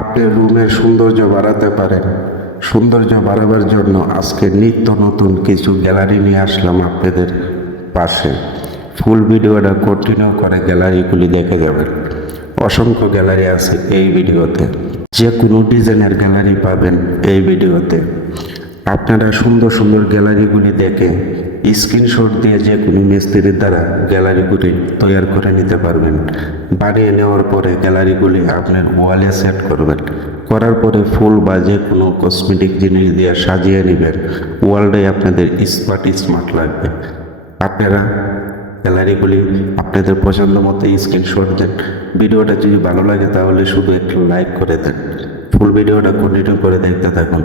আপনার রুমের সৌন্দর্য বাড়াতে পারেন। সৌন্দর্য বাড়াবার জন্য আজকে নিত্য নতুন কিছু গ্যালারি নিয়ে আসলাম আপনাদের পাশে। ফুল ভিডিওটা কন্টিনিউ করে গ্যালারিগুলি দেখে যাবেন। অসংখ্য গ্যালারি আছে এই ভিডিওতে, যে কোনো ডিজাইনের গ্যালারি পাবেন এই ভিডিওতে। আপনারা সুন্দর সুন্দর গ্যালারিগুলি দেখে স্ক্রিনশট দিয়ে যে কোনো মিস্ত্রির দ্বারা গ্যালারিগুলি তৈরি করে নিতে পারবেন। বানিয়ে নেওয়ার পরে গ্যালারিগুলি আপনার ওয়ালে সেট করবেন। করার পরে ফুল বা যে কোনো কসমেটিক জিনিস দিয়ে সাজিয়ে নেবেন। ওয়ালটাই আপনাদের স্মার্ট লাগবে। আপনারা গ্যালারিগুলি আপনাদের পছন্দ মতো স্ক্রিনশট দেন। ভিডিওটা যদি ভালো লাগে তাহলে শুধু একটু লাইক করে দেন। ফুল ভিডিওটা কন্টিনিউ করে দেখতে থাকুন।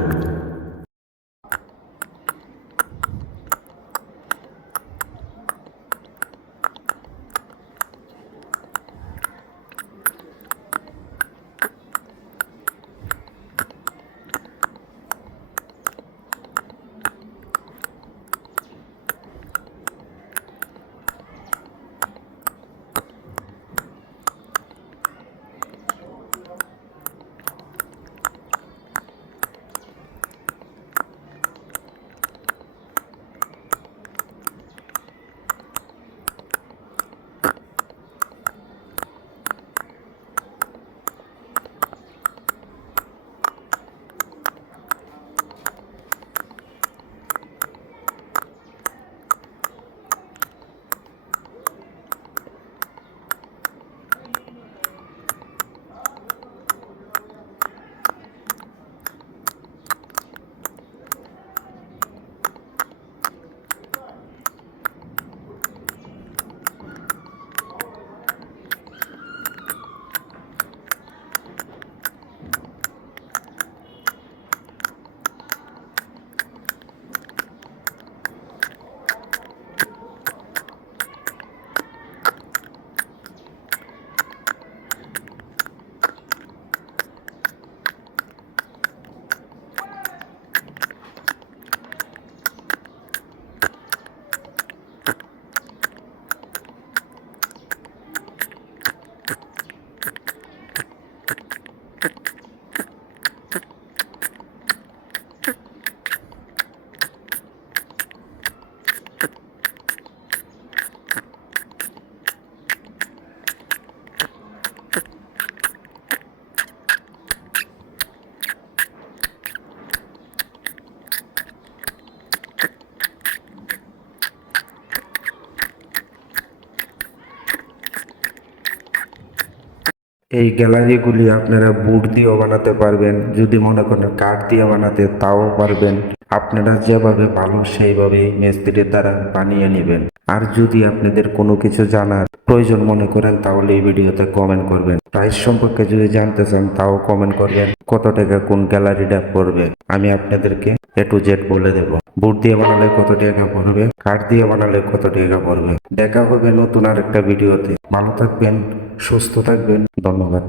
এই গ্যালারিগুলি আপনারা বুট দিয়েও বানাতে পারবেন, যদি মনে করেন কাঠ দিয়ে বানাতে তাও পারবেন। আপনারা যেভাবে ভালো সেইভাবে মিস্ত্রির দ্বারা বানিয়ে নেবেন। আর যদি আপনাদের কোনো কিছু জানার প্রয়োজন মনে করেন তাহলে এই ভিডিওতে কমেন্ট করবেন। প্রাইস সম্পর্কে যদি জানতে চান তাও কমেন্ট করবেন। কত টাকা কোন গ্যালারিটা পড়বে আমি আপনাদেরকে A to Z বলে দেব। বুট দিয়ে বানালে কত টাকা পড়বে, কাঠ দিয়ে বানালে কত টাকা পড়বে। দেখা হবে নতুন আরেকটা ভিডিওতে। ভালো থাকবেন, সুস্থ থাকবেন। ধন্যবাদ।